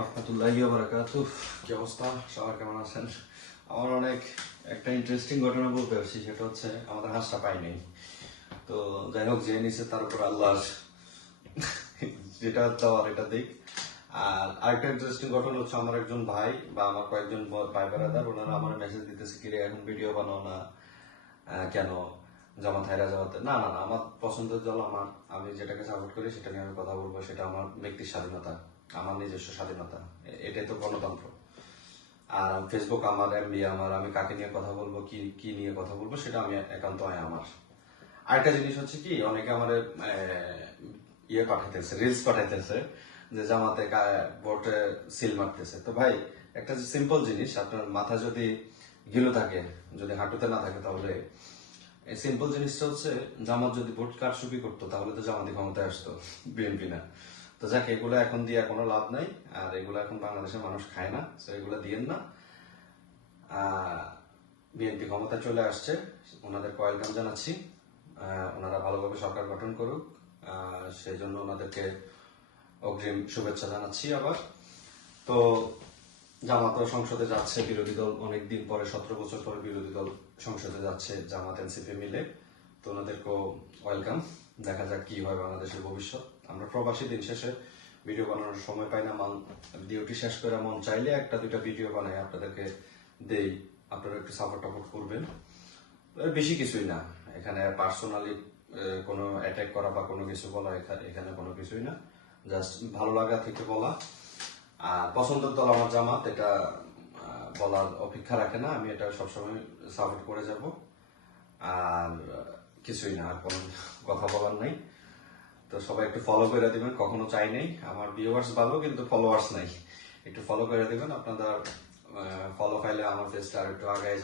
রাহমাতুল্লাহি ওয়া বারাকাতুহু। কি অবস্থা, সবার কেমন আছেন? আমার অনেক একটা ইন্টারেস্টিং ঘটনা বলতে পারছি, সেটা হচ্ছে আমাদের হাঁসটা পাইনি। তো যাই হোক, যে নিচে তার উপর আল্লাহ, যেটা দেওয়ার এটা দিক। আর আরেকটা ইন্টারেস্টিং ঘটনা হচ্ছে, আমার একজন ভাই বা আমার কয়েকজন ভাই বেড়াদার, ওনারা আমার মেসেজ দিতেছে, কিরে এখন ভিডিও বানাও না কেন, জামাত হায়রা জামাতে। না না না, আমার পছন্দের দল আমার, আমি যেটাকে সাপোর্ট করি সেটা নিয়ে আমি কথা বলবো, সেটা আমার ব্যক্তির স্বাধীনতা, আমার নিজস্ব স্বাধীনতা, এটাই তো গণতন্ত্র। আর ফেসবুক আমার, এমবি আমার, আমি কাকে নিয়ে কথা বলবো, কি কি নিয়ে কথা বলবো, সেটা আমি একান্ত আমার। আরেকটা জিনিস হচ্ছে কি, অনেকে আমার ইয়ে পাঠাইতেছে, রিলস পাঠাইতেছে যে জামাতে ভোটে সিল মারতেছে। তো ভাই, একটা সিম্পল জিনিস, আপনার মাথা যদি গিলো থাকে, যদি হাঁটুতে না থাকে, তাহলে এই সিম্পল জিনিসটা হচ্ছে, জামাত যদি ভোট কারচুপি করতো তাহলে তো জামাতি ক্ষমতায় আসতো, বিএনপি না। তো যাক, এগুলো এখন দিয়ে কোনো লাভ নাই, আর এগুলো এখন বাংলাদেশের মানুষ খায় না, তো এগুলো দিয়েন না। বিএনপি ক্ষমতায় চলে আসছে, ওনাদেরকে ওয়েলকাম জানাচ্ছি। ওনারা ভালোভাবে সরকার গঠন করুক, সেই জন্য ওনাদেরকে অগ্রিম শুভেচ্ছা জানাচ্ছি আবার। তো জামাত সংসদে যাচ্ছে, বিরোধী দল অনেকদিন পরে, 17 বছর পরে বিরোধী দল সংসদে যাচ্ছে, জামাত এনসিপি মিলে। তো ওনাদেরকেও ওয়েলকাম। দেখা যাক কি হয় বাংলাদেশের ভবিষ্যৎ। আমরা প্রবাসী, দিন শেষে ভিডিও বানানোর সময় পাই না, ডিউটি শেষ করে মন চাইলে একটা দুইটা ভিডিও বানাই, আপনাদেরকে দেই, আপনারা একটু সাপোর্ট টাপোর্ট করবেন। বেশি কিছুই না, এখানে পার্সোনালি কোনো অ্যাটাক করা বা কোনো কিছু বলা এখানে কোনো কিছুই না, জাস্ট ভালো লাগা থেকে বলা। আর পছন্দের দল আমার জামাত, এটা বলার অপেক্ষা রাখে না, আমি এটা সবসময় সাপোর্ট করে যাব। আর কিছুই না, আর কোনো কথা বলার নাই। তো সবাই একটু ফলো করে দিবেন, কখনো চাই নেই আমার ভিউয়ার্স ভালো, কিন্তু ফলোয়ার্স নাই। একটু ফলো করে দিবেন, আপনাদের ফলো পাইলে আমার পেজটা আর একটু আগে